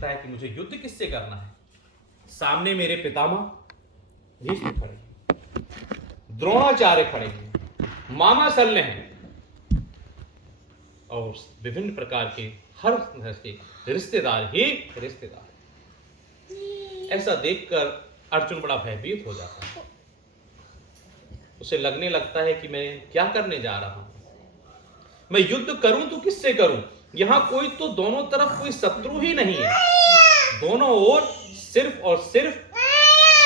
देखता है कि मुझे युद्ध किससे करना है। सामने मेरे पितामह भीष्म खड़े हैं, द्रोणाचार्य खड़े हैं, मामा शल्य हैं और विभिन्न प्रकार के हर तरह के रिश्तेदार ही रिश्तेदार। ऐसा देखकर अर्जुन बड़ा भयभीत हो जाता है। उसे लगने लगता है कि मैं क्या करने जा रहा हूं, मैं युद्ध करूं तो किससे करूं, यहां कोई तो दोनों तरफ कोई शत्रु ही नहीं है, दोनों ओर सिर्फ और सिर्फ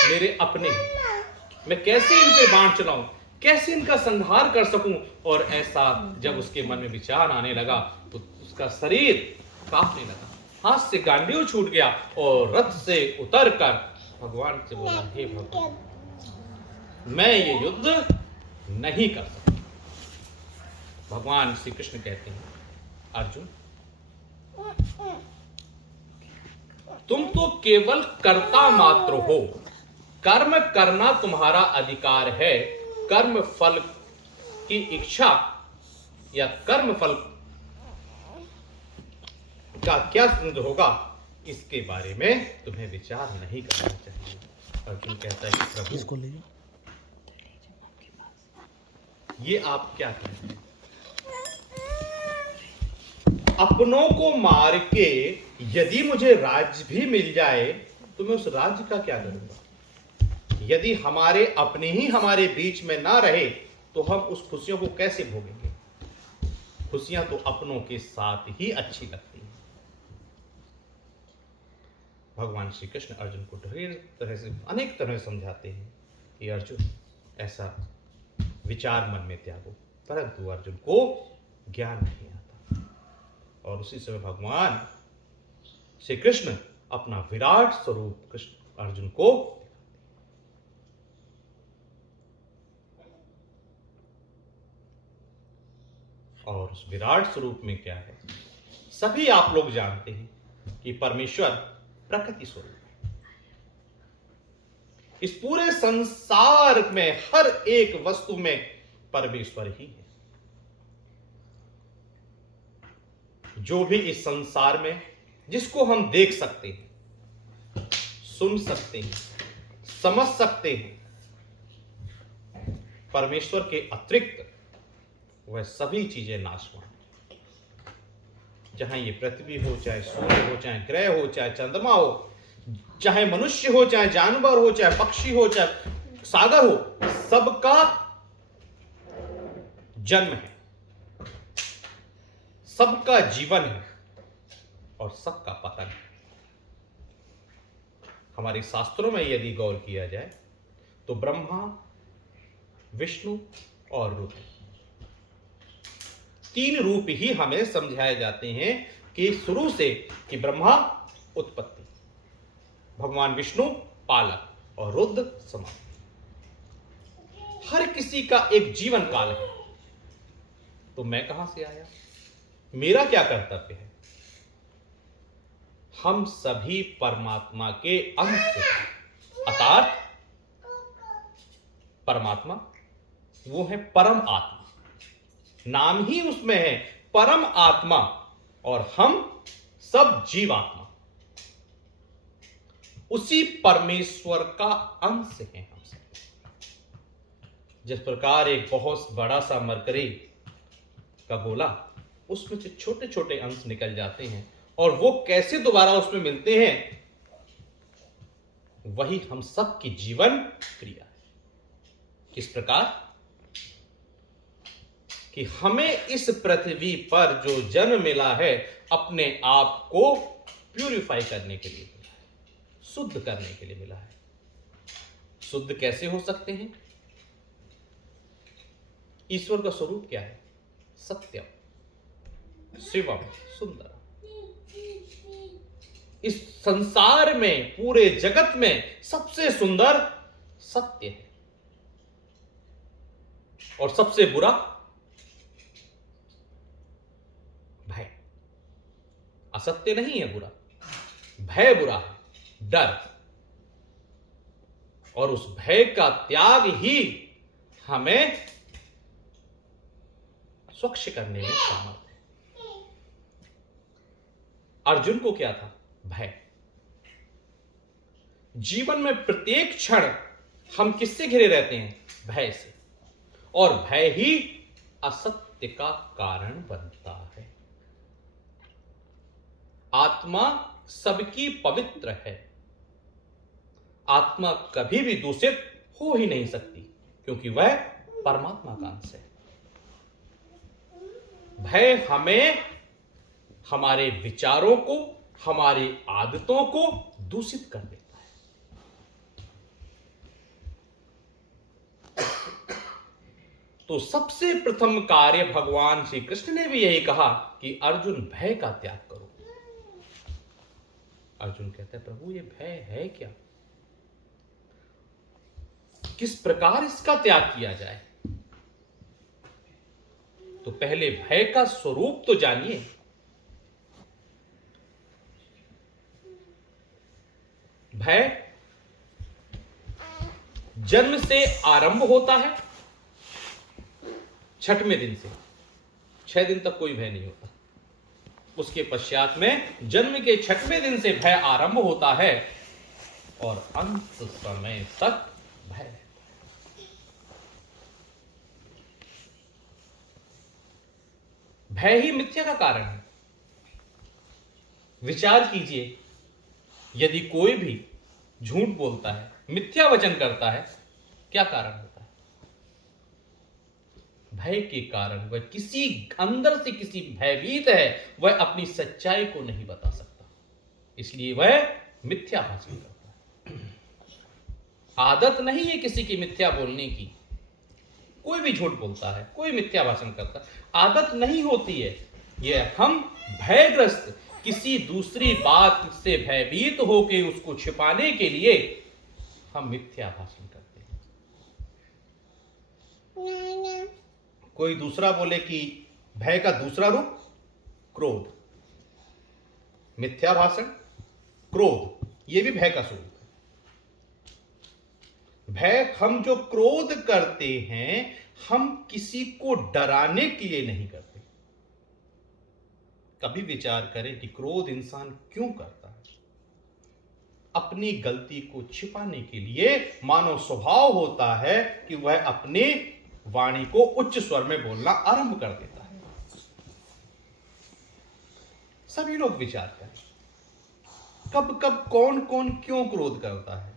मेरे अपने हैं। मैं कैसे इन पे बाण चलाऊं, कैसे इनका संहार कर सकूं। और ऐसा जब उसके मन में विचार आने लगा तो उसका शरीर कांपने लगा, हाथ से गांडीव छूट गया और रथ से उतरकर भगवान से बोला, हे भगवान, मैं ये युद्ध नहीं कर सकता। भगवान श्री कृष्ण कहते हैं, अर्जुन तुम तो केवल कर्ता मात्र हो, कर्म करना तुम्हारा अधिकार है। कर्म फल की इच्छा या कर्म फल का क्या होगा, इसके बारे में तुम्हें विचार नहीं करना चाहिए। अर्जुन कहता है कि प्रभु, इसको ले ये आप क्या कहते हैं, अपनों को मार के यदि मुझे राज्य भी मिल जाए तो मैं उस राज्य का क्या करूंगा। यदि हमारे अपने ही हमारे बीच में ना रहे तो हम उस खुशियों को कैसे भोगेंगे। खुशियां तो अपनों के साथ ही अच्छी लगती हैं। भगवान श्री कृष्ण अर्जुन को ढेर तरह से अनेक तरह से समझाते हैं कि अर्जुन ऐसा विचार मन में त्यागो, परंतु अर्जुन को ज्ञान नहीं आता। और उसी समय भगवान श्री कृष्ण अपना विराट स्वरूप कृष्ण अर्जुन को, और उस विराट स्वरूप में क्या है, सभी आप लोग जानते हैं कि परमेश्वर प्रकृति स्वरूप है। इस पूरे संसार में हर एक वस्तु में परमेश्वर ही है। जो भी इस संसार में जिसको हम देख सकते हैं, सुन सकते हैं, समझ सकते हैं, परमेश्वर के अतिरिक्त वह सभी चीजें नाशवान। जहां ये पृथ्वी हो, चाहे सूर्य हो, चाहे ग्रह हो, चाहे चंद्रमा हो, चाहे मनुष्य हो, चाहे जानवर हो, चाहे पक्षी हो, चाहे सागर हो, सबका जन्म है, सबका जीवन है और सबका पतन है। हमारे शास्त्रों में यदि गौर किया जाए तो ब्रह्मा, विष्णु और रुद्र, तीन रूप ही हमें समझाए जाते हैं कि शुरू से कि ब्रह्मा उत्पत्ति, भगवान विष्णु पालक और रुद्र समाप्ति। हर किसी का एक जीवन काल है। तो मैं कहां से आया, मेरा क्या कर्तव्य है। हम सभी परमात्मा के अंश हैं, अर्थात परमात्मा वो है परम आत्मा, नाम ही उसमें है परम आत्मा, और हम सब जीवात्मा उसी परमेश्वर का अंश हैं हम सब। जिस प्रकार एक बहुत बड़ा सा मरकरी का गोला, उसमें से छोटे छोटे अंश निकल जाते हैं और वो कैसे दोबारा उसमें मिलते हैं, वही हम सब की जीवन क्रिया है। किस प्रकार कि हमें इस पृथ्वी पर जो जन्म मिला है अपने आप को प्यूरिफाई करने के लिए मिला है, शुद्ध करने के लिए मिला है। शुद्ध कैसे हो सकते हैं। ईश्वर का स्वरूप क्या है, सत्यम, शिवम, सुंदर। इस संसार में, पूरे जगत में सबसे सुंदर सत्य है और सबसे बुरा भय। असत्य नहीं है बुरा, भय बुरा है, डर। और उस भय का त्याग ही हमें स्वच्छ करने में समर्थ है। अर्जुन को क्या था, भय। जीवन में प्रत्येक क्षण हम किससे घिरे रहते हैं? भय से। और भय ही असत्य का कारण बनता है। आत्मा सबकी पवित्र है। आत्मा कभी भी दूषित हो ही नहीं सकती, क्योंकि वह परमात्मा का अंश है। भय हमें हमारे विचारों को, हमारी आदतों को दूषित कर देता है। तो सबसे प्रथम कार्य भगवान श्री कृष्ण ने भी यही कहा कि अर्जुन भय का त्याग करो। अर्जुन कहता है, प्रभु ये भय है क्या? किस प्रकार इसका त्याग किया जाए? तो पहले भय का स्वरूप तो जानिए। भय जन्म से आरंभ होता है, 6वें दिन से। 6 दिन तक कोई भय नहीं होता। उसके पश्चात में जन्म के 6वें दिन से भय आरंभ होता है और अंत समय तक भय रहता है। भय ही मिथ्या का कारण है। विचार कीजिए, यदि कोई भी झूठ बोलता है, मिथ्या वचन करता है, क्या कारण होता है? भय के कारण। वह किसी अंदर से किसी भयभीत है, वह अपनी सच्चाई को नहीं बता सकता, इसलिए वह मिथ्या भाषण करता है। आदत नहीं है किसी की मिथ्या बोलने की। कोई भी झूठ बोलता है, कोई मिथ्या भाषण करता है, आदत नहीं होती है। यह हम भयग्रस्त किसी दूसरी बात से भयभीत होकर उसको छिपाने के लिए हम मिथ्या भाषण करते हैं। कोई दूसरा बोले कि भय का दूसरा रूप क्रोध। मिथ्या भाषण, क्रोध, यह भी भय का स्वरूप है। भय, हम जो क्रोध करते हैं, हम किसी को डराने के लिए नहीं करते। कभी विचार करें कि क्रोध इंसान क्यों करता है? अपनी गलती को छिपाने के लिए। मानव स्वभाव होता है कि वह अपनी वाणी को उच्च स्वर में बोलना आरंभ कर देता है। सभी लोग विचार करें, कब कब कौन कौन क्यों क्रोध करता है?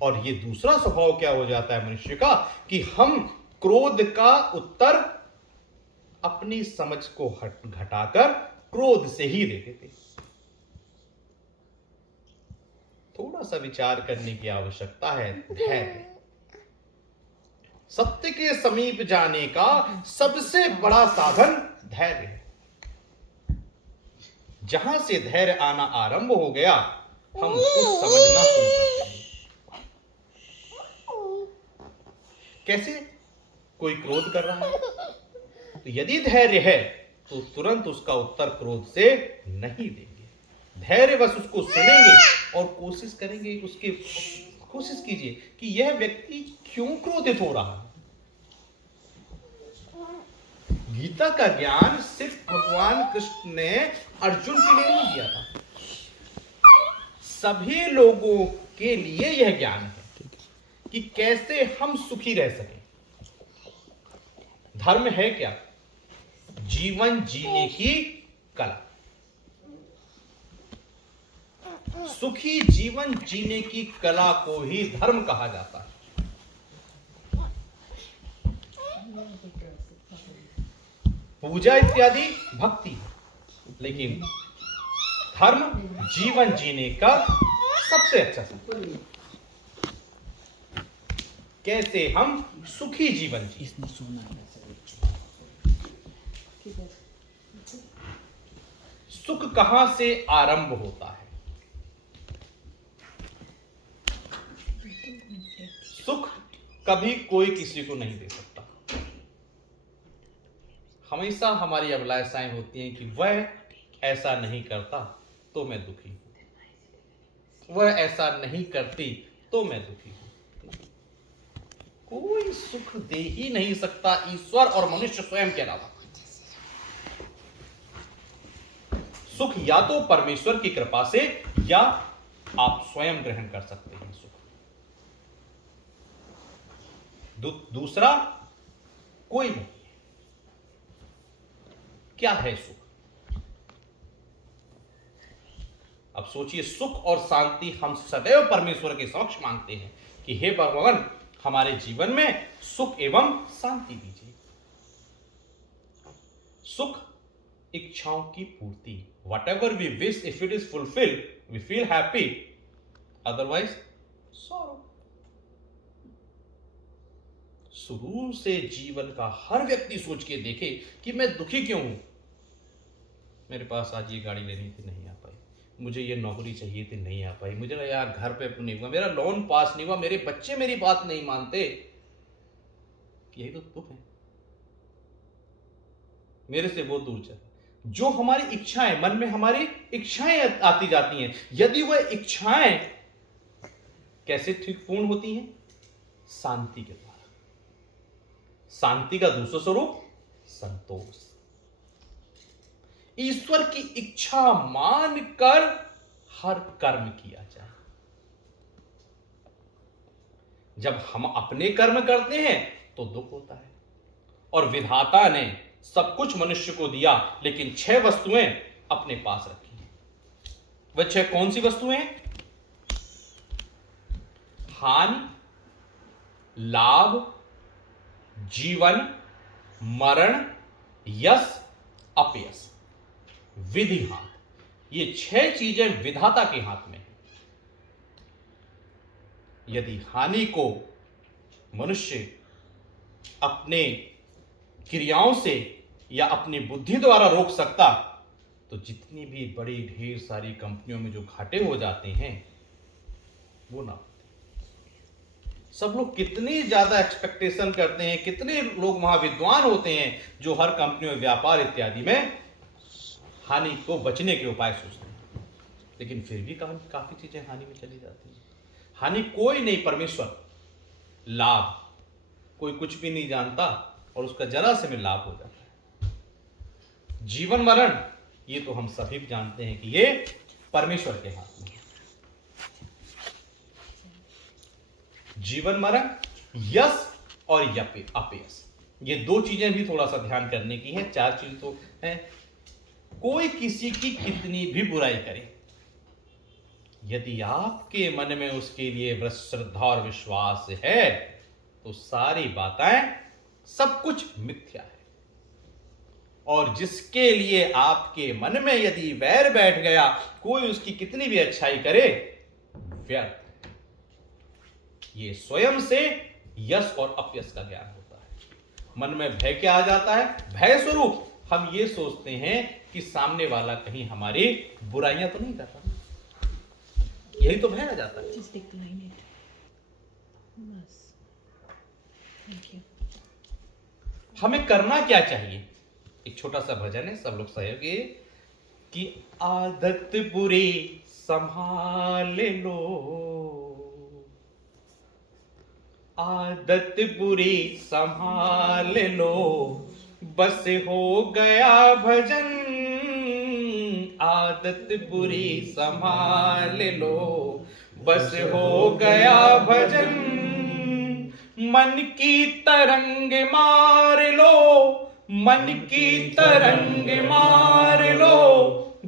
और ये दूसरा स्वभाव क्या हो जाता है मनुष्य का, कि हम क्रोध का उत्तर अपनी समझ को घटाकर क्रोध से ही दे देते। थोड़ा सा विचार करने की आवश्यकता है। धैर्य सत्य के समीप जाने का सबसे बड़ा साधन धैर्य है। जहां से धैर्य आना आरंभ हो गया, हम उसको समझना शुरू करते हैं। कैसे? कोई क्रोध कर रहा है, तो यदि धैर्य है तो तुरंत उसका उत्तर क्रोध से नहीं देंगे। धैर्य बस उसको सुनेंगे और कोशिश करेंगे, उसकी कोशिश कीजिए कि यह व्यक्ति क्यों क्रोधित हो रहा है। गीता का ज्ञान सिर्फ भगवान कृष्ण ने अर्जुन के लिए नहीं दिया था, सभी लोगों के लिए यह ज्ञान है कि कैसे हम सुखी रह सकें। धर्म है क्या? जीवन जीने की कला। सुखी जीवन जीने की कला को ही धर्म कहा जाता है। पूजा इत्यादि भक्ति, लेकिन धर्म जीवन जीने का सबसे अच्छा साधन। कैसे हम सुखी जीवन जीने। सुख कहां से आरंभ होता है? सुख कभी कोई किसी को नहीं दे सकता। हमेशा हमारी अभिलाषाएं होती हैं कि वह ऐसा नहीं करता तो मैं दुखी हूं, वह ऐसा नहीं करती तो मैं दुखी हूं। कोई सुख दे ही नहीं सकता ईश्वर और मनुष्य स्वयं के अलावा। सुख या तो परमेश्वर की कृपा से या आप स्वयं ग्रहण कर सकते हैं सुख। दूसरा कोई नहीं है। क्या है सुख? अब सोचिए, सुख और शांति हम सदैव परमेश्वर के समक्ष मांगते हैं कि हे भगवान, हमारे जीवन में सुख एवं शांति दीजिए। सुख इच्छाओं की पूर्ति। Whatever we wish, if it is fulfilled we feel happy, otherwise sorrow. शुरू से जीवन का हर व्यक्ति सोच के देखे कि मैं दुखी क्यों हूं। मेरे पास आज ये गाड़ी लेनी थी, नहीं आ पाई। मुझे ये नौकरी चाहिए थी, नहीं आ पाई। मुझे यार घर पे नहीं हुआ, मेरा लोन पास नहीं हुआ, मेरे बच्चे मेरी बात नहीं मानते। यही तो दुख है। मेरे से वो दूर चल। जो हमारी इच्छाएं, मन में हमारी इच्छाएं आती जाती हैं, यदि वह इच्छाएं कैसे ठीक पूर्ण होती हैं? शांति के द्वारा। शांति का दूसरा स्वरूप संतोष। ईश्वर की इच्छा मानकर हर कर्म किया जाए। जब हम अपने कर्म करते हैं तो दुख होता है। और विधाता ने सब कुछ मनुष्य को दिया, लेकिन 6 वस्तुएं अपने पास रखी हैं। वह 6 कौन सी वस्तुएं? हानि, लाभ, जीवन, मरण, यश, अपयश, विधि हाथ। ये 6 चीजें विधाता के हाथ में है। यदि हानि को मनुष्य अपने क्रियाओं से या अपनी बुद्धि द्वारा रोक सकता, तो जितनी भी बड़ी ढेर सारी कंपनियों में जो घाटे हो जाते हैं वो ना होते। सब लोग कितनी ज्यादा एक्सपेक्टेशन करते हैं, कितने लोग वहां विद्वान होते हैं जो हर कंपनियों, व्यापार इत्यादि में हानि को बचने के उपाय सोचते हैं, लेकिन फिर भी काफी चीजें हानि में चली जाती हैं। हानि कोई नहीं, परमेश्वर। लाभ कोई कुछ भी नहीं जानता और उसका जरा से में लाभ हो जाता है। जीवन मरण ये तो हम सभी जानते हैं कि ये परमेश्वर के हाथ में है। जीवन मरण, यश और अपयश, ये 2 चीजें भी थोड़ा सा ध्यान करने की है। 4 चीज तो है। कोई किसी की कितनी भी बुराई करे, यदि आपके मन में उसके लिए श्रद्धा और विश्वास है तो सारी बातें, सब कुछ मिथ्या है। और जिसके लिए आपके मन में यदि वैर बैठ गया, कोई उसकी कितनी भी अच्छाई करे, व्यर्थ। ये स्वयं से यश और अपयश का ज्ञान होता है। मन में भय क्या आ जाता है? भय स्वरूप हम ये सोचते हैं कि सामने वाला कहीं हमारी बुराइयां तो नहीं कर रहा। यही तो भय आ जाता है। हमें करना क्या चाहिए? एक छोटा सा भजन है, सब लोग सहयोगी, कि आदत बुरी संभाल लो, आदत बुरी संभाल लो, बस हो गया भजन। आदत बुरी संभाल लो, बस हो गया भजन। मन की तरंग मार लो, मन की तरंग मार लो,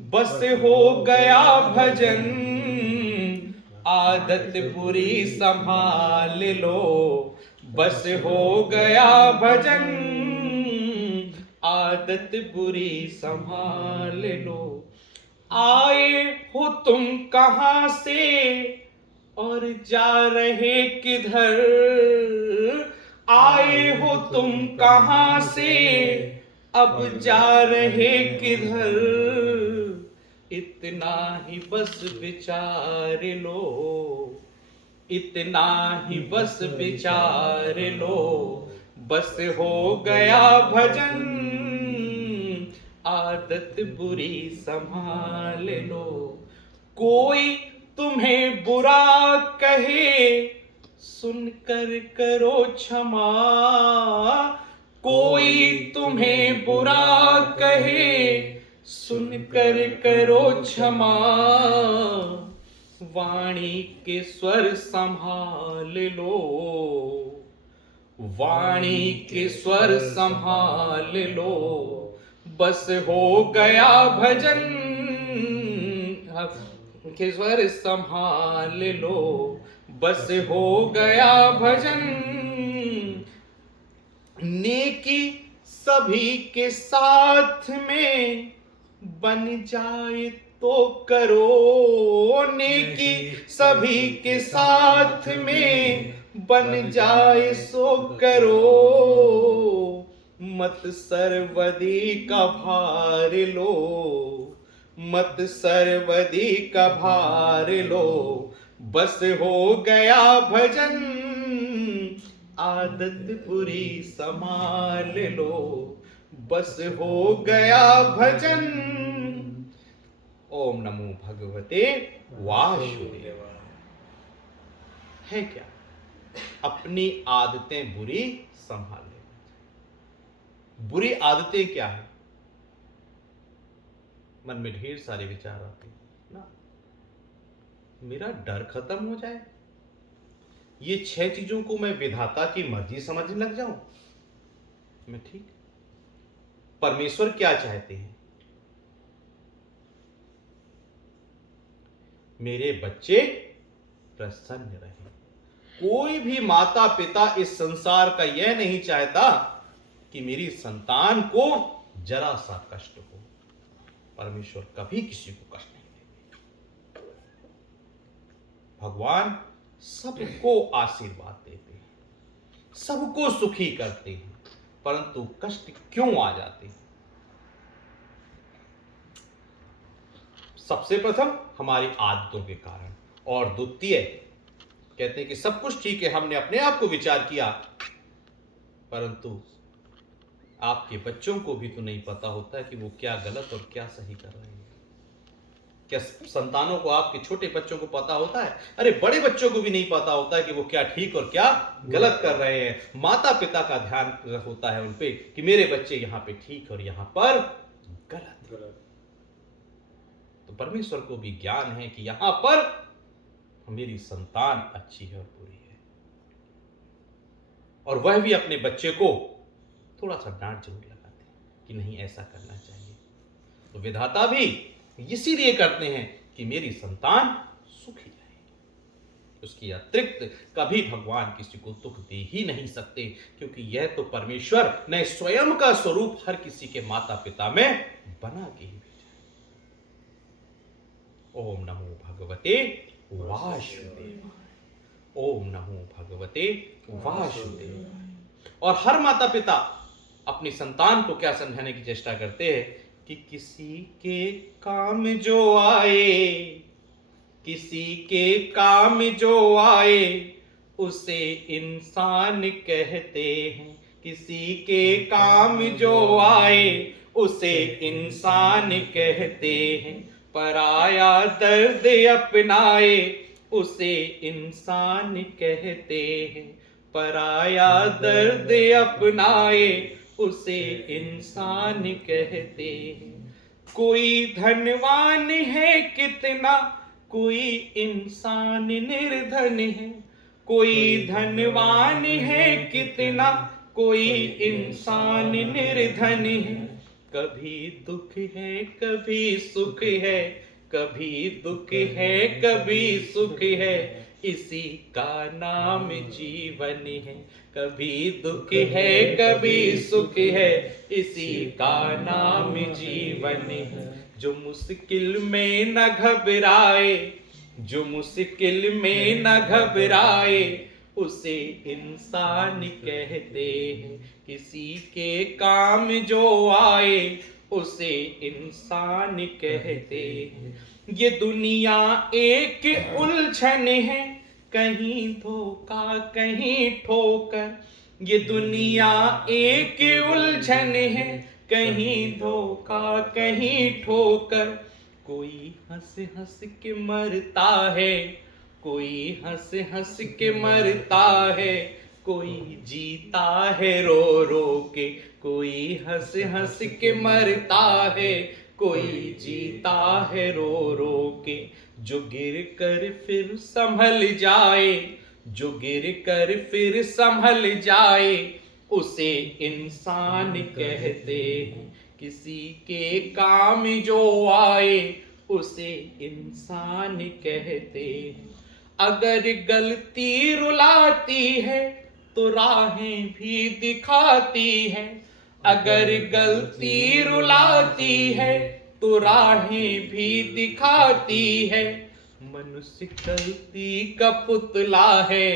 बस हो गया भजन। आदत बुरी संभाल लो, बस हो गया भजन। आदत बुरी संभाल लो। आए हो तुम कहां से और जा रहे किधर? आए हो तुम कहां से, अब जा रहे किधर? इतना ही बस विचार लो, इतना ही बस विचार लो, बस हो गया भजन। आदत बुरी संभाल लो। कोई तुम्हें बुरा कहे, सुनकर करो क्षमा। कोई तुम्हें बुरा कहे, सुनकर करो क्षमा। वाणी के स्वर संभाल लो, वाणी के स्वर संभाल लो, बस हो गया भजन के स्वर संभाल लो, बस हो गया भजन। नेकी सभी के साथ में बन जाए तो करो, नेकी सभी के साथ में बन जाए सो करो, मत सर्वदी का भार लो, मत सर्वदी का भार लो, बस हो गया भजन, आदत बुरी संभाल लो, बस हो गया भजन। ओम नमो भगवते वासुदेवाय। है क्या? अपनी आदतें बुरी संभाल लेना। बुरी आदतें क्या है? मन में ढेर सारे विचार आते हैं ना, मेरा डर खत्म हो जाए, ये 6 चीजों को मैं विधाता की मर्जी समझने लग जाऊं, मैं ठीक। परमेश्वर क्या चाहते हैं? मेरे बच्चे प्रसन्न रहें। कोई भी माता पिता इस संसार का यह नहीं चाहता कि मेरी संतान को जरा सा कष्ट हो। परमेश्वर कभी किसी को कष्ट नहीं देते। भगवान सबको आशीर्वाद देते हैं, सबको सुखी करते हैं, परंतु कष्ट क्यों आ जाते हैं? सबसे प्रथम हमारी आदतों के कारण, और द्वितीय कहते हैं कि सब कुछ ठीक है, हमने अपने आप को विचार किया, परंतु आपके बच्चों को भी तो नहीं पता होता है कि वो क्या गलत और क्या सही कर रहे हैं। क्या संतानों को, आपके छोटे बच्चों को पता होता है? अरे बड़े बच्चों को भी नहीं पता होता है कि वो क्या ठीक और क्या गलत कर रहे हैं। माता पिता का ध्यान होता है उन पे कि मेरे बच्चे यहां पे ठीक और यहां पर गलत। तो परमेश्वर को भी ज्ञान है कि यहां पर मेरी संतान अच्छी है और बुरी है, और वह भी अपने बच्चे को थोड़ा सा डांट जरूर लगाते हैं कि नहीं ऐसा करना चाहिए। तो विधाता भी इसीलिए करते हैं कि मेरी संतान सुखी रहे। उसकी अतिरिक्त कभी भगवान किसी को दुख दे ही नहीं सकते, क्योंकि यह तो परमेश्वर ने स्वयं का स्वरूप हर किसी के माता पिता में बना के ही भेजा। ओम नमो भगवते वासुदेवाय। ओम नमो भगवते वासुदेवाय। और हर माता पिता अपनी संतान को क्या समझाने की चेष्टा करते हैं कि किसी के काम जो आए, किसी के काम जो आए उसे इंसान कहते हैं, किसी के काम जो आए उसे इंसान कहते हैं, पराया दर्द अपनाए उसे इंसान कहते हैं, पराया दर्द अपनाए उसे इंसान कहते हैं। कोई धनवान है कितना, कोई इंसान निर्धन है, कोई धनवान है कितना, कोई इंसान निर्धन है। कभी दुख है कभी सुख है, कभी दुख है कभी सुख है, इसी का नाम जीवन है। कभी दुख है कभी सुख है, इसी का नाम जीवन है। जो मुश्किल में न घबराए, जो मुश्किल में न घबराए उसे इंसान कहते हैं, किसी के काम जो आए उसे इंसान कहते हैं। ये दुनिया एक उलझन है, कहीं धोखा कहीं ठोकर, ये दुनिया एक उलझन है, कहीं धोखा कहीं ठोकर। कोई हंस हंस के मरता है, कोई हंस हंस के मरता है, कोई जीता है रो रो के, कोई हंस हंस के मरता है, कोई जीता है रो रो के, जो गिर कर फिर संभल जाए, जो गिर कर फिर संभल जाए, उसे इंसान कहते हैं। किसी के काम जो आए, उसे इंसान कहते हैं। अगर गलती रुलाती है तो राहें भी दिखाती है, अगर गलती रुलाती है तो राहें भी दिखाती है। मनुष्य गलती का पुतला है,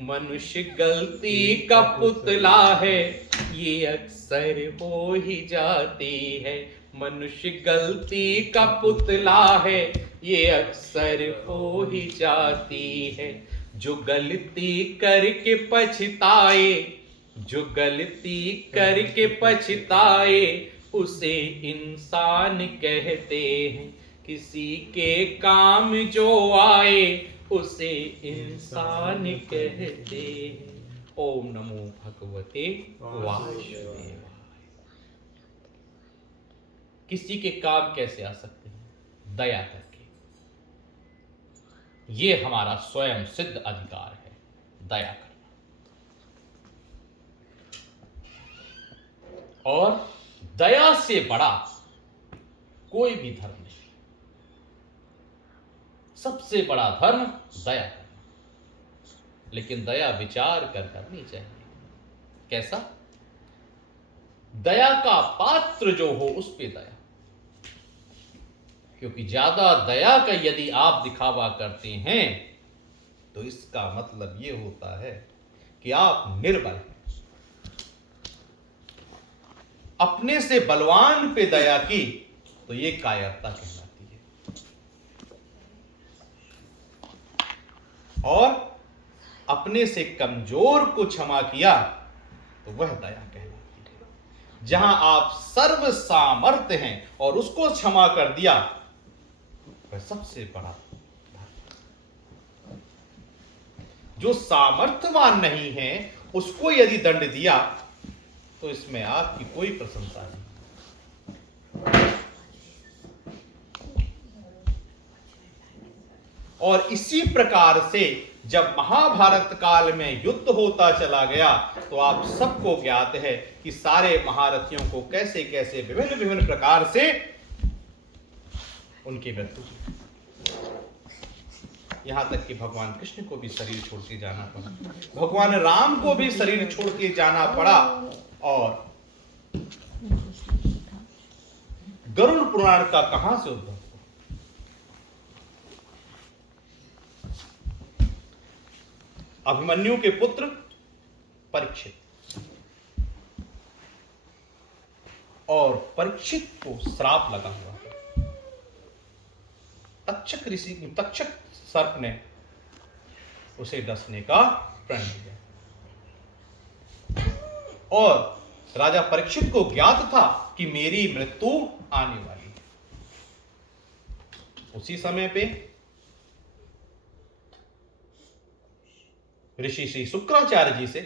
मनुष्य गलती का पुतला है, ये अक्सर हो ही जाती है। मनुष्य गलती का पुतला है, ये अक्सर हो ही जाती है। जो गलती करके पछताए, जो गलती करके पछताए, उसे इंसान कहते हैं। किसी के काम जो आए, उसे इंसान कहते हैं। ओम नमो भगवते वासुदेवाय। किसी के काम कैसे आ सकते हैं? दया करके। ये हमारा स्वयं सिद्ध अधिकार है, दया करना। और दया से बड़ा कोई भी धर्म नहीं। सबसे बड़ा धर्म दया करना, लेकिन दया विचार कर करनी चाहिए। कैसा? दया का पात्र जो हो उस पे दया, क्योंकि ज्यादा दया का यदि आप दिखावा करते हैं तो इसका मतलब ये होता है कि आप निर्बल हैं। अपने से बलवान पे दया की तो ये कायरता कहलाती है, और अपने से कमजोर को क्षमा किया तो वह दया कहलाती है। जहां आप सर्व सामर्थ्य हैं और उसको क्षमा कर दिया, वह सबसे बड़ा। जो सामर्थ्यवान नहीं है उसको यदि दंड दिया तो इसमें आपकी कोई प्रशंसा नहीं। और इसी प्रकार से जब महाभारत काल में युद्ध होता चला गया तो आप सबको ज्ञात है कि सारे महारथियों को कैसे कैसे विभिन्न विभिन्न प्रकार से उनकी मृत्यु हुई। यहां तक कि भगवान कृष्ण को भी शरीर छोड़ के जाना पड़ा, भगवान राम को भी शरीर छोड़ के जाना पड़ा। और गरुड़ पुराण का कहां से उद्भव हुआ? अभिमन्यु के पुत्र परीक्षित, और परीक्षित को श्राप लगा हुआ। तक्षक ऋषि, तक्षक सर्प ने उसे डसने का प्रण दिया, और राजा परीक्षित को ज्ञात था कि मेरी मृत्यु आने वाली है। उसी समय पे ऋषि श्री शुक्राचार्य जी से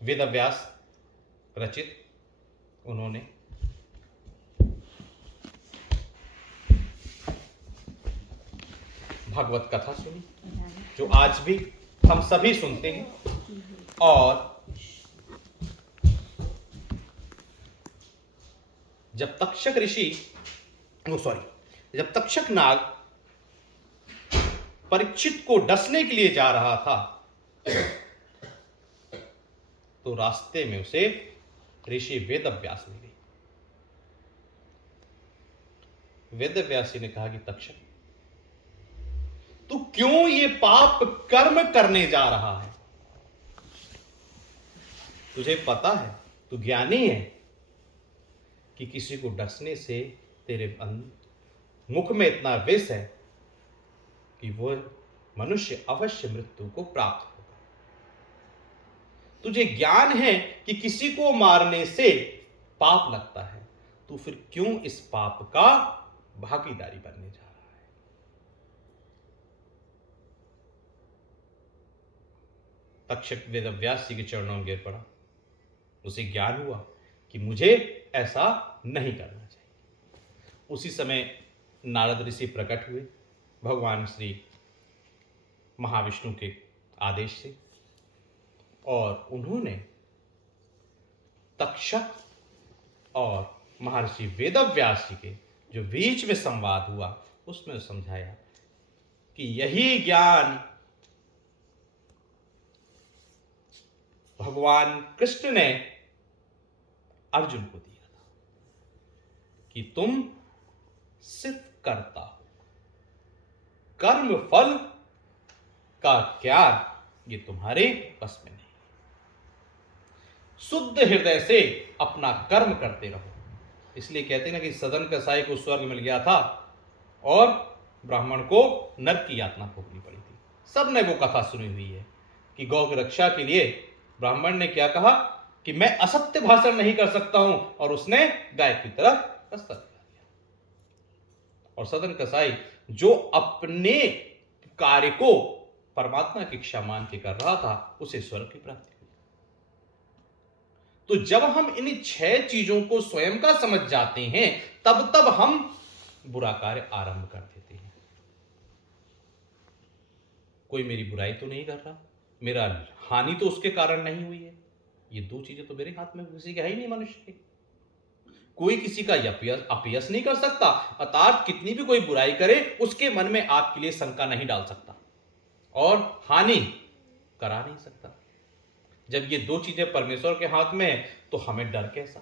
वेदव्यास रचित उन्होंने भागवत कथा सुनी, जो आज भी हम सभी सुनते हैं। और जब तक्षक ऋषि जब तक्षक नाग परीक्षित को डसने के लिए जा रहा था तो रास्ते में उसे ऋषि वेदव्यास मिले। वेदव्यास जी ने कहा कि तक्षक, तू क्यों ये पाप कर्म करने जा रहा है? तुझे पता है, तू ज्ञानी है कि किसी को डसने से तेरे मुख में इतना विष है कि वह मनुष्य अवश्य मृत्यु को प्राप्त होगा। तुझे ज्ञान है कि किसी को मारने से पाप लगता है, तू फिर क्यों इस पाप का भागीदारी बनने जा रहा है? तक्षक वेदव्यास जी के चरणों में गिर पड़ा। उसे ज्ञान हुआ कि मुझे ऐसा नहीं करना चाहिए। उसी समय नारद ऋषि प्रकट हुए भगवान श्री महाविष्णु के आदेश से, और उन्होंने तक्षक और महर्षि वेदव्यास जी के जो बीच में संवाद हुआ उसमें समझाया कि यही ज्ञान भगवान कृष्ण ने अर्जुन को दिया था कि तुम सिर्फ कर्ता हो, कर्म फल का ज्ञान ये तुम्हारे बस में नहीं। शुद्ध हृदय से अपना कर्म करते रहो। इसलिए कहते हैं ना कि सदन कसाई को स्वर्ग मिल गया था और ब्राह्मण को नरक की यातना भोगनी पड़ी थी। सबने वो कथा सुनी हुई है कि गौ की रक्षा के लिए ब्राह्मण ने क्या कहा कि मैं असत्य भाषण नहीं कर सकता हूं, और उसने गाय की तरफ रास्ता दिखा दिया। और सदन कसाई जो अपने कार्य को परमात्मा की इच्छा मान के कर रहा था, उसे स्वर्ग की प्राप्ति हुई। तो जब हम इन 6 चीजों को स्वयं का समझ जाते हैं, तब हम बुरा कार्य आरंभ कर देते हैं। कोई मेरी बुराई तो नहीं कर रहा, मेरा हानि तो उसके कारण नहीं हुई है। ये 2 चीजें तो मेरे हाथ में किसी के है ही नहीं। मनुष्य के कोई किसी का अपयश नहीं कर सकता, अर्थात कितनी भी कोई बुराई करे उसके मन में आपके लिए शंका नहीं डाल सकता और हानि करा नहीं सकता। जब ये 2 चीजें परमेश्वर के हाथ में है तो हमें डर कैसा।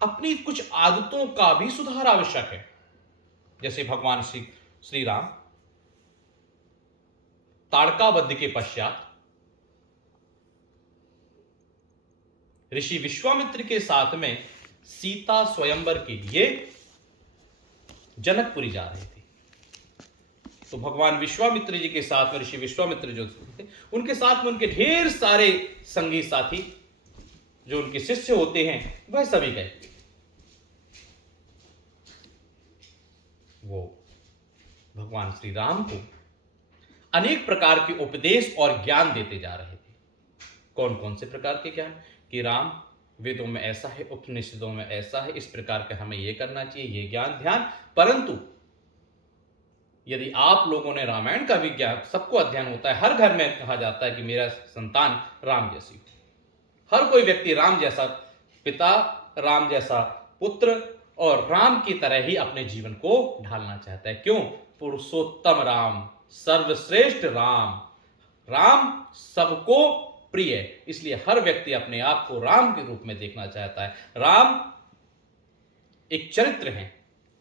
अपनी कुछ आदतों का भी सुधार आवश्यक है। जैसे भगवान श्री राम ताड़कावध के पश्चात ऋषि विश्वामित्र के साथ में सीता स्वयंवर के लिए जनकपुरी जा रहे थे। तो भगवान विश्वामित्र जी के साथ में ऋषि विश्वामित्र जो थे, उनके साथ में उनके ढेर सारे संगी साथी जो उनके शिष्य होते हैं, वह सभी गए। वो भगवान श्री राम को अनेक प्रकार के उपदेश और ज्ञान देते जा रहे थे। कौन कौन से प्रकार के ज्ञान? कि राम, वेदों में ऐसा है, उपनिषदों में ऐसा है, इस प्रकार का हमें ये करना चाहिए, ये ज्ञान ध्यान। परंतु यदि आप लोगों ने रामायण का भी ज्ञान, सबको अध्ययन होता है, हर घर में कहा जाता है कि मेरा संतान राम जैसी हो। हर कोई व्यक्ति राम जैसा पिता, राम जैसा पुत्र और राम की तरह ही अपने जीवन को ढालना चाहता है। क्यों? पुरुषोत्तम राम, सर्वश्रेष्ठ राम, राम सबको प्रिय, इसलिए हर व्यक्ति अपने आप को राम के रूप में देखना चाहता है। राम एक चरित्र है,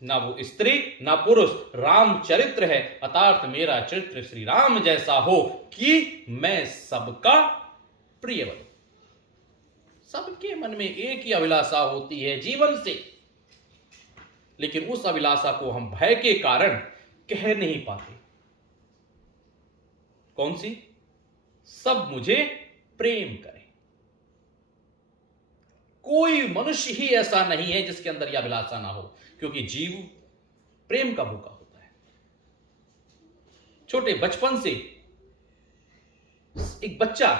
ना वो स्त्री ना पुरुष, राम चरित्र है। अर्थात मेरा चरित्र श्री राम जैसा हो कि मैं सबका प्रिय बनूं। सबके मन में एक ही अभिलाषा होती है जीवन से, लेकिन उस अभिलाषा को हम भय के कारण कह नहीं पाते। कौन सी? सब मुझे प्रेम करें। कोई मनुष्य ही ऐसा नहीं है जिसके अंदर यह अभिलाषा ना हो, क्योंकि जीव प्रेम का भूखा होता है। छोटे बचपन से एक बच्चा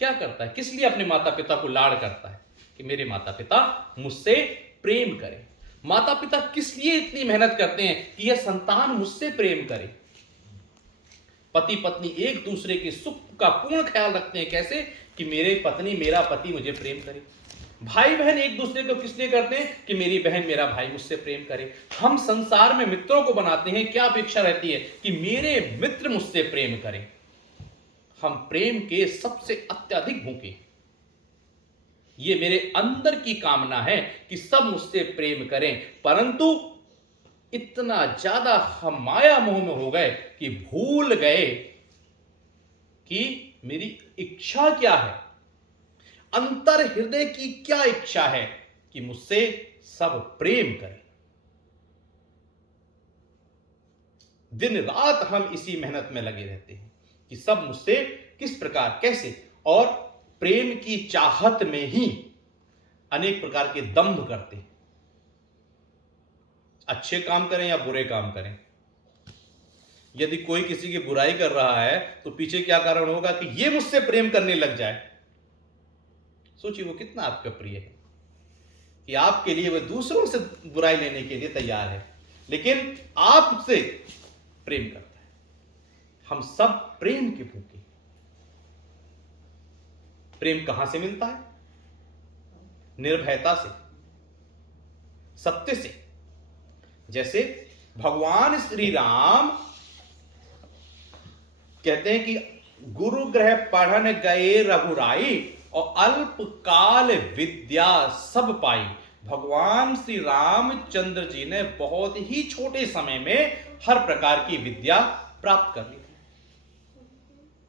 क्या करता है? किस लिए अपने माता पिता को लाड़ करता है? कि मेरे माता पिता मुझसे प्रेम करें। माता पिता किस लिए इतनी मेहनत करते हैं? कि यह संतान मुझसे प्रेम करे। पति पत्नी एक दूसरे के सुख का पूर्ण ख्याल रखते हैं। कैसे? कि मेरे पत्नी, मेरा पति मुझे प्रेम करे। भाई बहन एक दूसरे को किस लिए करते हैं? कि मेरी बहन, मेरा भाई मुझसे प्रेम करे। हम संसार में मित्रों को बनाते हैं, क्या अपेक्षा रहती है? कि मेरे मित्र मुझसे प्रेम करें। हम प्रेम के सबसे अत्यधिक भूखे। ये मेरे अंदर की कामना है कि सब मुझसे प्रेम करें, परंतु इतना ज्यादा हम माया मोह में हो गए कि भूल गए कि मेरी इच्छा क्या है, अंतर हृदय की क्या इच्छा है कि मुझसे सब प्रेम करें। दिन रात हम इसी मेहनत में लगे रहते हैं कि सब मुझसे किस प्रकार, कैसे, और प्रेम की चाहत में ही अनेक प्रकार के दंभ करते हैं। अच्छे काम करें या बुरे काम करें, यदि कोई किसी की बुराई कर रहा है तो पीछे क्या कारण होगा? कि ये मुझसे प्रेम करने लग जाए। सोचिए वो कितना आपका प्रिय है। कि आपके लिए वह दूसरों से बुराई लेने के लिए तैयार है, लेकिन आपसे प्रेम करता है। हम सब प्रेम के भूखे। प्रेम कहां से मिलता है? निर्भयता से, सत्य से। जैसे भगवान श्री राम कहते हैं कि गुरु ग्रह पढ़न गए रघुराई और अल्पकाल विद्या सब पाई। भगवान श्री रामचंद्र जी ने बहुत ही छोटे समय में हर प्रकार की विद्या प्राप्त कर ली थी,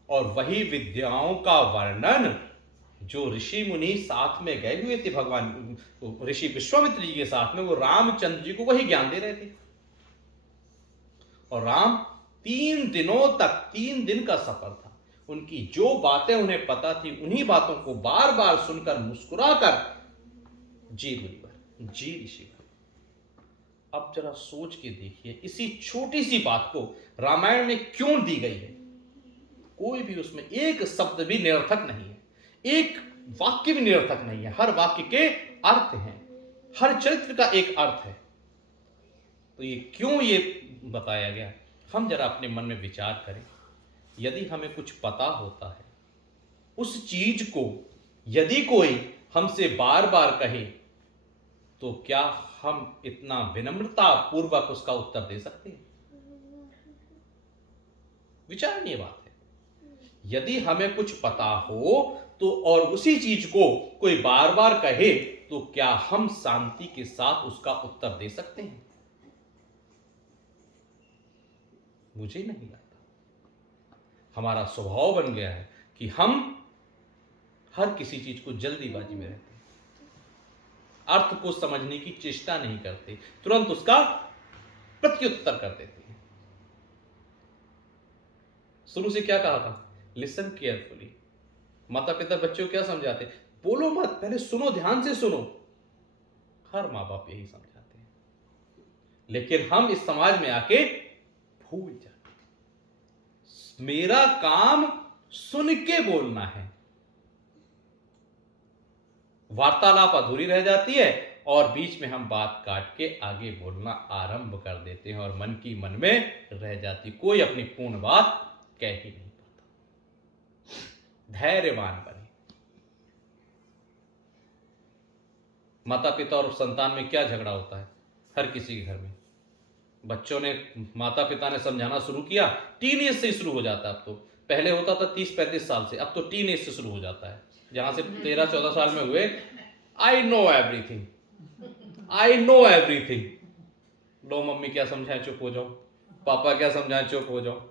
और वही विद्याओं का वर्णन जो ऋषि मुनि साथ में गए हुए थे, भगवान ऋषि विश्वामित्र जी के साथ में, वो रामचंद्र जी को वही ज्ञान दे रहे थे। और राम 3 दिनों तक, 3 दिन का सफर था, उनकी जो बातें उन्हें पता थी उन्हीं बातों को बार बार सुनकर मुस्कुराकर जी मुनिवर, जी ऋषि। अब जरा सोच के देखिए, इसी छोटी सी बात को रामायण में क्यों दी गई है? कोई भी उसमें एक शब्द भी निरर्थक नहीं है, एक वाक्य भी निरर्थक नहीं है। हर वाक्य के अर्थ हैं, हर चरित्र का एक अर्थ है। तो ये क्यों ये बताया गया? हम जरा अपने मन में विचार करें। यदि हमें कुछ पता होता है, उस चीज को यदि कोई हमसे बार बार कहे, तो क्या हम इतना विनम्रता पूर्वक उसका उत्तर दे सकते हैं? विचारणीय बात है। यदि हमें कुछ पता हो तो और उसी चीज को कोई बार बार कहे, तो क्या हम शांति के साथ उसका उत्तर दे सकते हैं? मुझे नहीं लगता। हमारा स्वभाव बन गया है कि हम हर किसी चीज को जल्दीबाजी में रहते हैं, अर्थ को समझने की चेष्टा नहीं करते, तुरंत उसका प्रत्युत्तर कर देते हैं। शुरू से क्या कहा था? Listen carefully. माता पिता बच्चों को क्या समझाते? बोलो मत, पहले सुनो, ध्यान से सुनो। हर माँ बाप यही समझाते हैं, लेकिन हम इस समाज में आके भूल जाते हैं। मेरा काम सुन के बोलना है। वार्तालाप अधूरी रह जाती है और बीच में हम बात काट के आगे बोलना आरंभ कर देते हैं और मन की मन में रह जाती, कोई अपनी पूर्ण बात कह ही नहीं पाता। धैर्यवान बने। माता पिता और संतान में क्या झगड़ा होता है? हर किसी के घर में बच्चों ने, माता पिता ने समझाना शुरू किया, टीनेज से शुरू हो जाता है। अब तो पहले होता था 30-35 साल से, अब तो टीनेज से शुरू हो जाता है। जहां से 13-14 साल में हुए, I know everything, I know everything. Low mummy क्या समझाए चुप हो जाओ, पापा क्या समझाए चुप हो जाओ।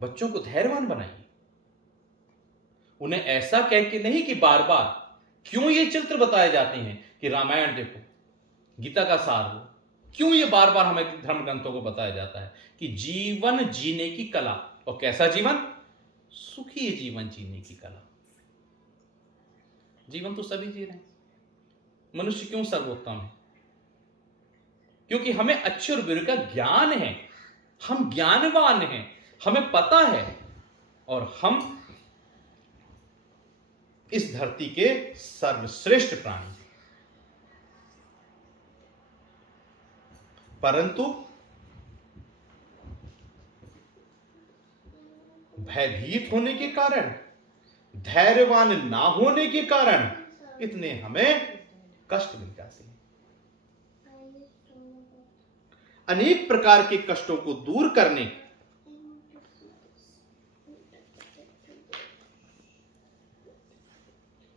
बच्चों को धैर्यवान बनाइए। उन्हें ऐसा कह के नहीं कि बार बार क्यों ये चित्र बताए जाते हैं कि रामायण देखो, गीता का सार हो, क्यों ये बार बार हमें धर्म ग्रंथों को बताया जाता है कि जीवन जीने की कला। और कैसा जीवन? सुखी जीवन जीने की कला। जीवन तो सभी जी रहे हैं, मनुष्य क्यों सर्वोत्तम है? क्योंकि हमें अच्छे और बुरे का ज्ञान है, हम ज्ञानवान हैं, हमें पता है, और हम इस धरती के सर्वश्रेष्ठ प्राणी। परंतु भयभीत होने के कारण, धैर्यवान ना होने के कारण इतने हमें कष्ट मिल जाते हैं। अनेक प्रकार के कष्टों को दूर करने,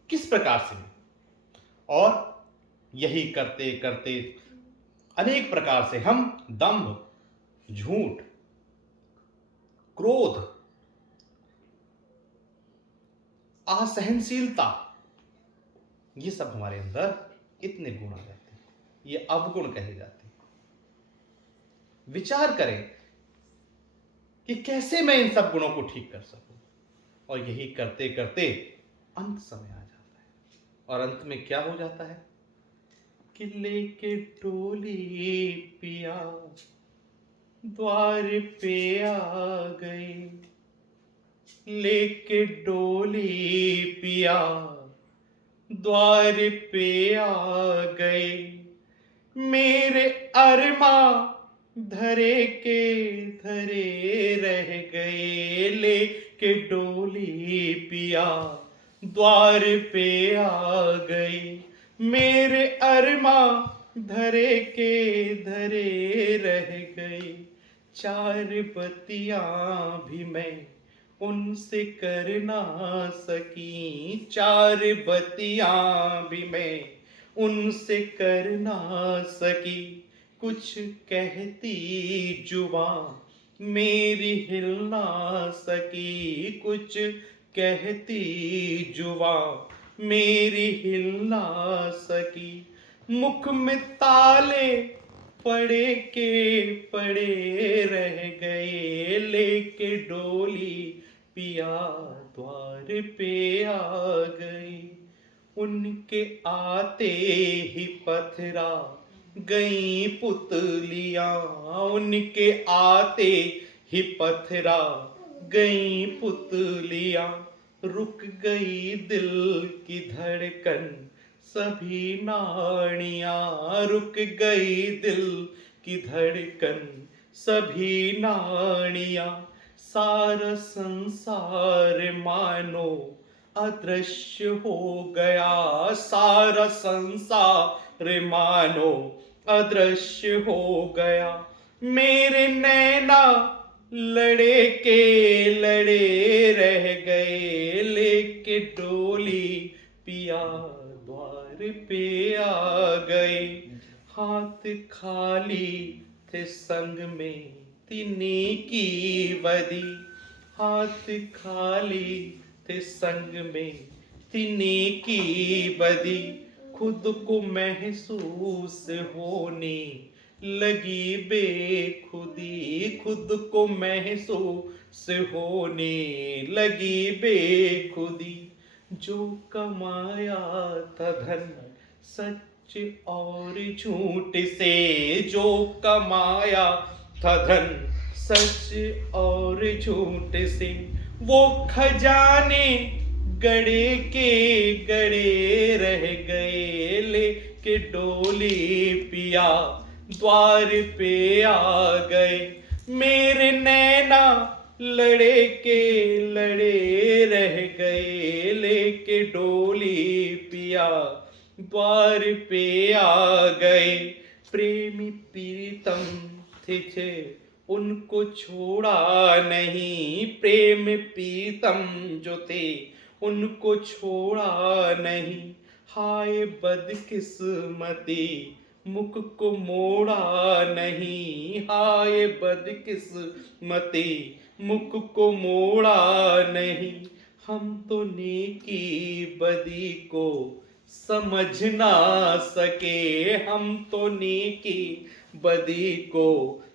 किस प्रकार से, और यही करते करते अनेक प्रकार से हम दंभ, झूठ, क्रोध, असहनशीलता, ये सब हमारे अंदर इतने गुण आ जाते हैं, ये अवगुण कहे जाते हैं। विचार करें कि कैसे मैं इन सब गुणों को ठीक कर सकूं, और यही करते करते अंत समय आ जाता है। और अंत में क्या हो जाता है कि लेके डोली पिया द्वार पे आ गए, लेके डोली पिया द्वार पे आ गए, मेरे अरमा धरे के धरे रह गए, लेके डोली पिया द्वार पे आ गए, मेरे अरमा धरे के धरे रह गए, चार बत्तियां भी मैं उनसे कर ना सकी, चार बत्तियां भी मैं उनसे कर ना सकी, कुछ कहती जुबां मेरी हिल ना सकी, कुछ कहती जुबां मेरी हिल ना सकी, मुख में ताले पड़े के पड़े रह गए, लेके डोली पिया द्वार पे आ गई, उनके आते ही पथरा गई पुतलियां, उनके आते ही पथरा गई पुतलियां, रुक गई दिल की धड़कन सभी नाड़ियां, रुक गई दिल की धड़कन सभी नाड़ियां, सारा संसार मानो अदृश्य हो गया, सारा संसार मानो अदृश्य हो गया, मेरे नैना लड़े के लड़े रह गए, लेके डोली पिया द्वार पे आ गए, हाथ खाली थे संग में तिन्नी की बदी, हाथ खाली थे संग में तिन्नी की बदी, खुद को महसूस होने लगी बेखुदी, खुद को महसूस होने लगी बेखुदी, जो कमाया था धन सच और झूठ से, जो कमाया था धन सच और झूठ से, वो खजाने गड़े के गड़े रह गए, लेके डोली पिया द्वार पे आ गए, मेरे नैना लड़े के लड़े रह गए, लेके डोली पिया द्वार पे आ गए, प्रेमी प्रीतम थे उनको छोड़ा नहीं, प्रेम प्रीतम जो थे उनको छोड़ा नहीं, हाय बदकिस्मती मुख को मोड़ा नहीं, हाय बदकिस्मती मुख को मोड़ा नहीं, हम तो नेकी बदी को समझ ना सके, हम तो नेकी बदी को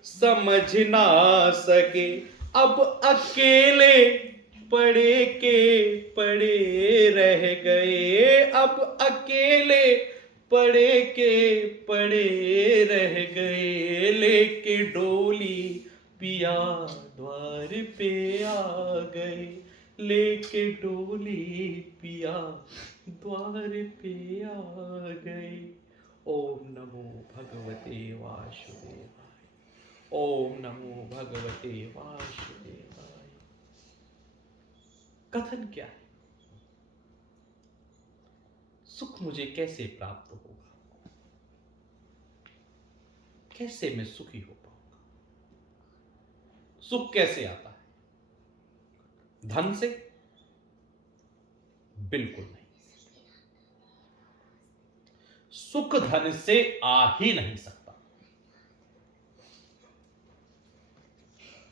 समझ ना सके, अब अकेले पड़े के पड़े रह गए, अब अकेले पड़े के पड़े रह गए, लेके डोली पिया द्वार पे आ गए, लेके डोली पिया द्वार पे आ गए। ओम नमो भगवते वासुदेवाय, ओम नमो भगवते वासुदेवाय। कथन क्या है? सुख मुझे कैसे प्राप्त होगा, कैसे मैं सुखी हो पाऊंगा? सुख कैसे आता है? धन से? बिल्कुल नहीं। सुख धन से आ ही नहीं सकता।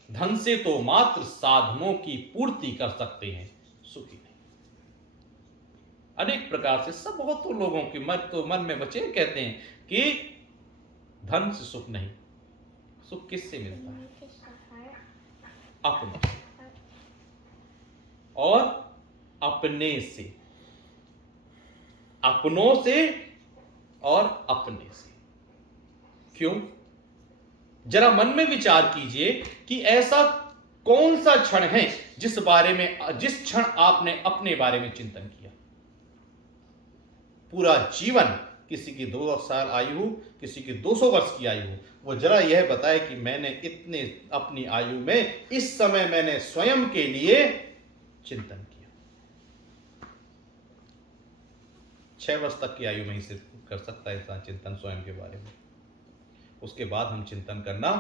धन से तो मात्र साधनों की पूर्ति कर सकते हैं, सुखी नहीं। अनेक प्रकार से सब बहुत तो लोगों के मन में बचे कहते हैं कि धन से सुख नहीं। सुख किससे मिलता है? अपने और अपने से, अपनों से और अपने से। क्यों? जरा मन में विचार कीजिए कि ऐसा कौन सा क्षण है जिस क्षण आपने अपने बारे में चिंतन किया, पूरा जीवन, किसी की 2 साल आयु हो, किसी की 200 वर्ष की आयु हो, वो जरा यह बताए कि मैंने इतने अपनी आयु में इस समय मैंने स्वयं के लिए चिंतन किया। 6 वर्ष तक की आयु में ही सिर्फ कर सकता है इंसान चिंतन स्वयं के बारे में। उसके बाद हम चिंतन करना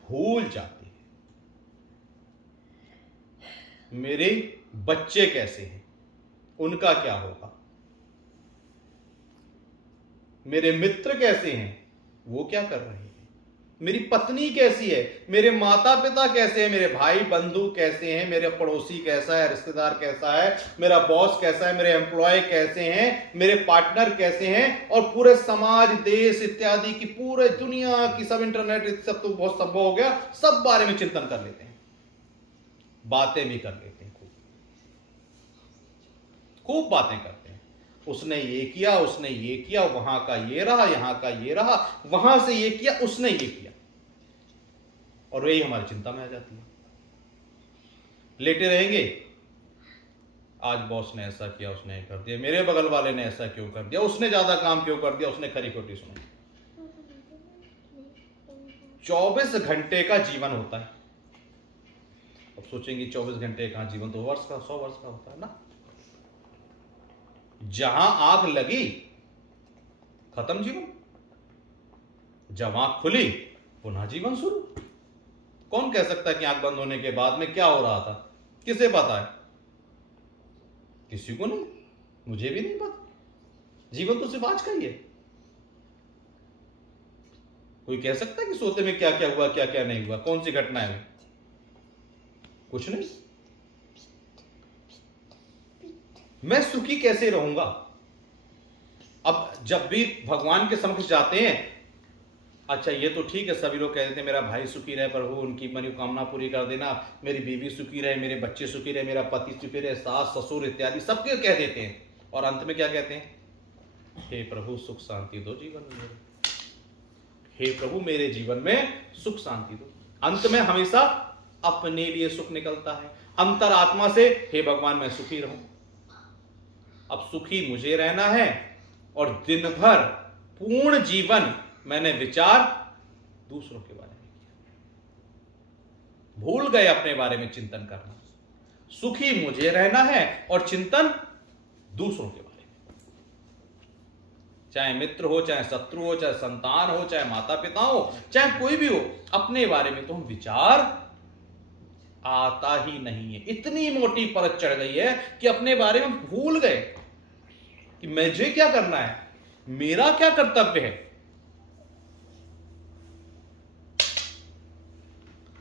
भूल जाते हैं। मेरे बच्चे कैसे हैं, उनका क्या होगा, मेरे मित्र कैसे हैं, वो क्या कर रहे हैं, मेरी पत्नी कैसी है, मेरे माता पिता कैसे हैं, मेरे भाई बंधु कैसे हैं, मेरे पड़ोसी कैसा है, रिश्तेदार कैसा है, मेरा बॉस कैसा है, मेरे एम्प्लॉय कैसे हैं, मेरे पार्टनर कैसे हैं, और पूरे समाज, देश इत्यादि की, पूरे दुनिया की, सब इंटरनेट सब तो बहुत संभव हो गया, सब बारे में चिंतन कर लेते हैं, बातें भी कर लेते हैं, खूब बातें करते हैं। उसने ये किया, उसने ये किया, वहां का ये रहा, यहां का ये रहा, वहां से ये किया, उसने ये किया, और वही हमारी चिंता में आ जाती है। लेटे रहेंगे, आज बॉस ने ऐसा किया, उसने कर दिया, मेरे बगल वाले ने ऐसा क्यों कर दिया, उसने ज्यादा काम क्यों कर दिया, उसने खरी खोटी सुनी। 24 घंटे का जीवन होता है। अब सोचेंगे 24 घंटे का जीवन तो वर्ष का, 100 वर्ष का होता है ना। जहां आग लगी खत्म जीवन, जब आंख खुली पुनः जीवन शुरू। कौन कह सकता है कि आंख बंद होने के बाद में क्या हो रहा था, किसे पता है? किसी को नहीं, मुझे भी नहीं पता। जीवन तो सिर्फ आज का ही है। कोई कह सकता है कि सोते में क्या क्या हुआ, क्या क्या नहीं हुआ, कौन सी घटनाएं हुई? कुछ नहीं। मैं सुखी कैसे रहूंगा? अब जब भी भगवान के समक्ष जाते हैं, अच्छा ये तो ठीक है, सभी लोग कह देते हैं मेरा भाई सुखी रहे, प्रभु उनकी मनोकामना पूरी कर देना, मेरी बीवी सुखी रहे, मेरे बच्चे सुखी रहे, मेरा पति सुखी रहे, सास ससुर इत्यादि सबके कह देते हैं, और अंत में क्या कहते हैं? हे प्रभु सुख शांति दो जीवन में मेरे, हे प्रभु मेरे जीवन में सुख शांति दो। अंत में हमेशा अपने लिए सुख निकलता है, अंतरात्मा से, हे भगवान मैं सुखी रहूं। अब सुखी मुझे रहना है, और दिन भर पूर्ण जीवन मैंने विचार दूसरों के बारे में किया, भूल गए अपने बारे में चिंतन करना। सुखी मुझे रहना है और चिंतन दूसरों के बारे में, चाहे मित्र हो, चाहे शत्रु हो, चाहे संतान हो, चाहे माता पिता हो, चाहे कोई भी हो, अपने बारे में तो हम विचार आता ही नहीं है। इतनी मोटी परत चढ़ गई है कि अपने बारे में भूल गए कि मुझे क्या करना है, मेरा क्या कर्तव्य है।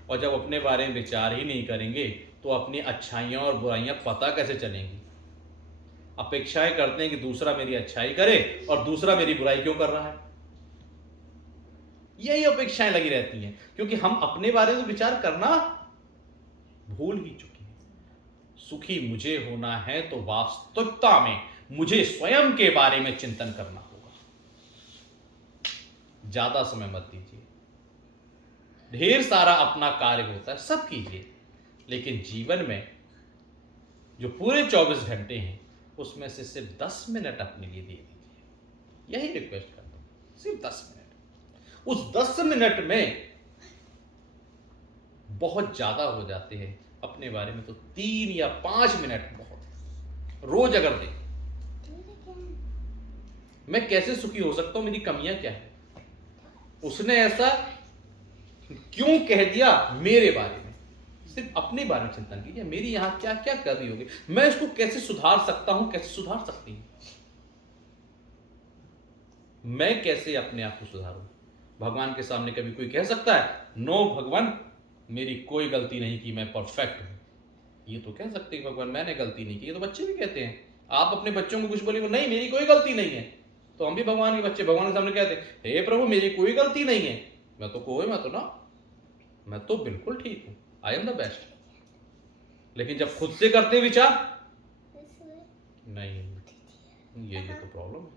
और जब अपने बारे में विचार ही नहीं करेंगे तो अपनी अच्छाइयां और बुराइयां पता कैसे चलेंगी? अपेक्षाएं करते हैं कि दूसरा मेरी अच्छाई करे और दूसरा मेरी बुराई क्यों कर रहा है। यही अपेक्षाएं लगी रहती हैं, क्योंकि हम अपने बारे में विचार करना भूल ही चुके हैं। सुखी मुझे होना है तो वास्तविकता में मुझे स्वयं के बारे में चिंतन करना होगा। ज्यादा समय मत दीजिए, ढेर सारा अपना कार्य होता है, सब कीजिए, लेकिन जीवन में जो पूरे 24 घंटे हैं उसमें से सिर्फ 10 मिनट अपने लिए दे दीजिए। यही रिक्वेस्ट करता हूं, सिर्फ 10 मिनट। उस 10 मिनट में बहुत ज्यादा हो जाते हैं अपने बारे में, तो 3 या 5 मिनट बहुत। रोज अगर दें मैं कैसे सुखी हो सकता हूं, मेरी कमियां क्या है, उसने ऐसा क्यों कह दिया मेरे बारे में, सिर्फ अपने बारे में चिंतन कीजिए। मेरी यहां क्या क्या कमी होगी, मैं इसको कैसे सुधार सकता हूं, कैसे सुधार सकती हूं, मैं कैसे अपने आप को सुधारूं। भगवान के सामने कभी कोई कह सकता है नो भगवान मेरी कोई गलती नहीं की, मैं परफेक्ट हूं? ये तो कह सकते हैं भगवान मैंने गलती नहीं की। ये तो बच्चे भी कहते हैं। आप अपने बच्चों को कुछ बोलिए नहीं मेरी कोई गलती नहीं है, तो हम भी भगवान के बच्चे भगवान के सामने कहते हैं हे प्रभु मेरी कोई गलती नहीं है, मैं तो बिल्कुल ठीक हूं, आई एम द बेस्ट। लेकिन जब खुद से करते विचार नहीं, ये तो प्रॉब्लम है।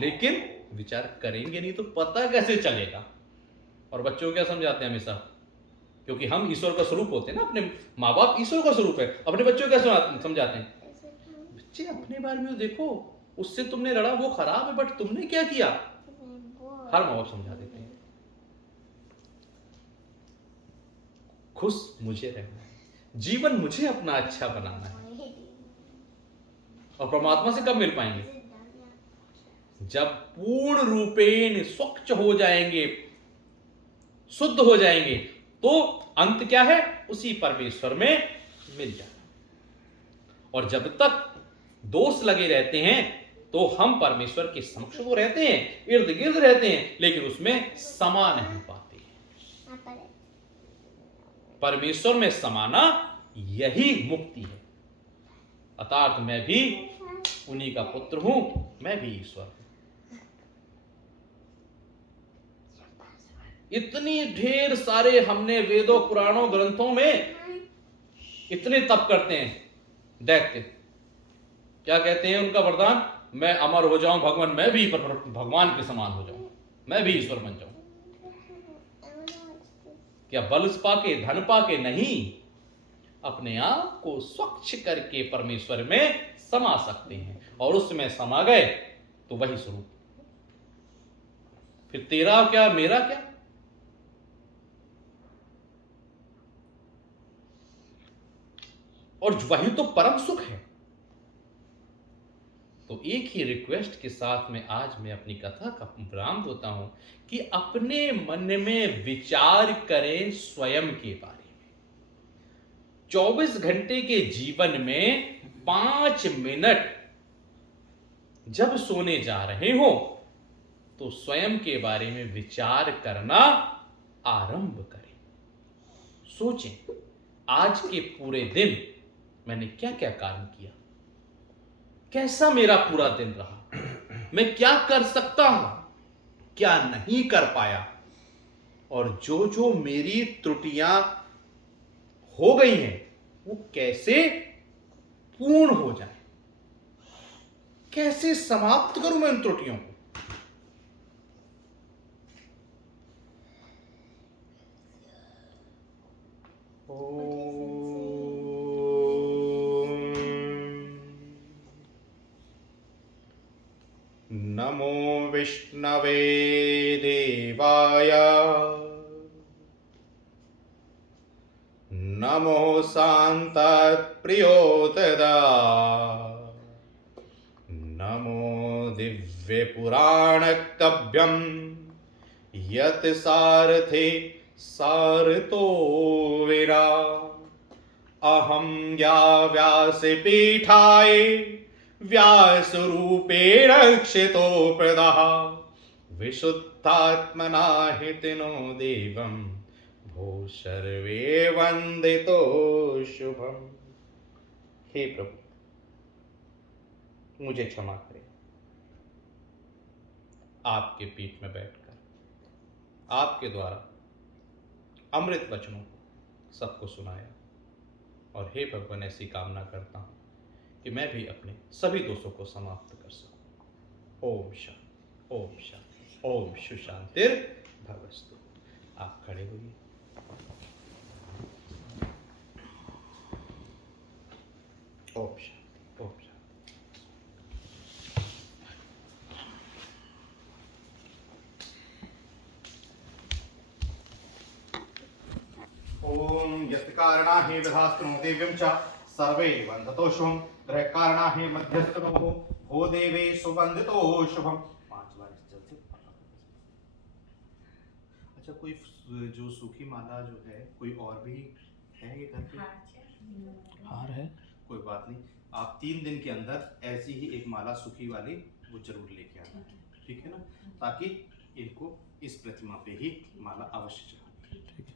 लेकिन विचार करेंगे नहीं तो पता कैसे चलेगा। और बच्चों को क्या समझाते हैं हमेशा, क्योंकि हम ईश्वर का स्वरूप होते हैं ना, अपने माँ बाप ईश्वर का स्वरूप है, अपने बच्चों को क्या समझाते हैं? बच्चे अपने बारे में देखो, उससे तुमने लड़ा वो खराब है, बट तुमने क्या किया। हर माँ बाप समझा देते हैं। खुश मुझे रहना है, जीवन मुझे अपना अच्छा बनाना है। और परमात्मा से कब मिल पाएंगे, जब पूर्ण रूपेण स्वच्छ हो जाएंगे, शुद्ध हो जाएंगे, तो अंत क्या है, उसी परमेश्वर में मिल जाना। और जब तक दोष लगे रहते हैं तो हम परमेश्वर के समक्ष तो रहते हैं, इर्द गिर्द रहते हैं, लेकिन उसमें समा नहीं पाते हैं। परमेश्वर में समाना यही मुक्ति है। अर्थात मैं भी उन्हीं का पुत्र हूं, मैं भी ईश्वर हूं। इतनी ढेर सारे हमने वेदों पुराणों ग्रंथों में इतने तप करते हैं, दैत्य क्या कहते हैं उनका वरदान, मैं अमर हो जाऊं भगवान, मैं भी भगवान के समान हो जाऊं, मैं भी ईश्वर बन जाऊं। क्या बल पाके धन पाके नहीं, अपने आप को स्वच्छ करके परमेश्वर में समा सकते हैं। और उसमें समा गए तो वही स्वरूप, फिर तेरा क्या मेरा क्या। और वही तो परम सुख है। तो एक ही रिक्वेस्ट के साथ में आज मैं अपनी कथा का विराम देता हूं कि अपने मन में विचार करें स्वयं के बारे में। 24 घंटे के जीवन में 5 मिनट जब सोने जा रहे हो तो स्वयं के बारे में विचार करना आरंभ करें। सोचें, आज के पूरे दिन मैंने क्या क्या कार्य किया, कैसा मेरा पूरा दिन रहा, मैं क्या कर सकता हूं, क्या नहीं कर पाया, और जो जो मेरी त्रुटियां हो गई हैं वो कैसे पूर्ण हो जाए, कैसे समाप्त करूं मैं उन त्रुटियों को। नमो विष्णवे देवाय, नमो शान्तात्प्रियोतदा, नमो दिव्यपुराणक्तभ्यं यत् सारथे सारतो विना, अहं या व्यासपीठाय व्यासरूपेण रक्षितो प्रदः, विशुद्धात्मना हितिनो देवं भो सर्वे वन्दितो शुभम। हे प्रभु, मुझे क्षमा करें। आपके पीठ में बैठकर आपके द्वारा अमृत वचनों को सबको सुनाया, और हे भगवान ऐसी कामना करता हूं कि मैं भी अपने सभी दोषों को समाप्त कर सकूं। ओम शांति, ओम शांति, ओम सुशांतिर भवस्तु। आप खड़े होइए। ओम शांति, ओम शांति। ओम यत्कारणा हि विधास्तनो देव्यं च सर्वे वन्दतो शुभं, ग्रहकारणा हि मध्यस्थनो हो देवे सुवन्दितो शुभम। 5 बार इस जल से। अच्छा, कोई जो सूखी माला जो है, कोई और भी है ये घर पे? हार है, कोई बात नहीं, आप 3 दिन के अंदर ऐसी ही एक माला सूखी वाली वो जरूर लेके आना, ठीक है ना, ताकि इनको इस प्रतिमा पे ही माला अवश्य चढ़ानी। ठीक है,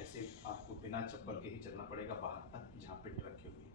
ऐसे आपको बिना चप्पल के ही चलना पड़ेगा बाहर तक जहाँ पिंड रखे हुए हैं।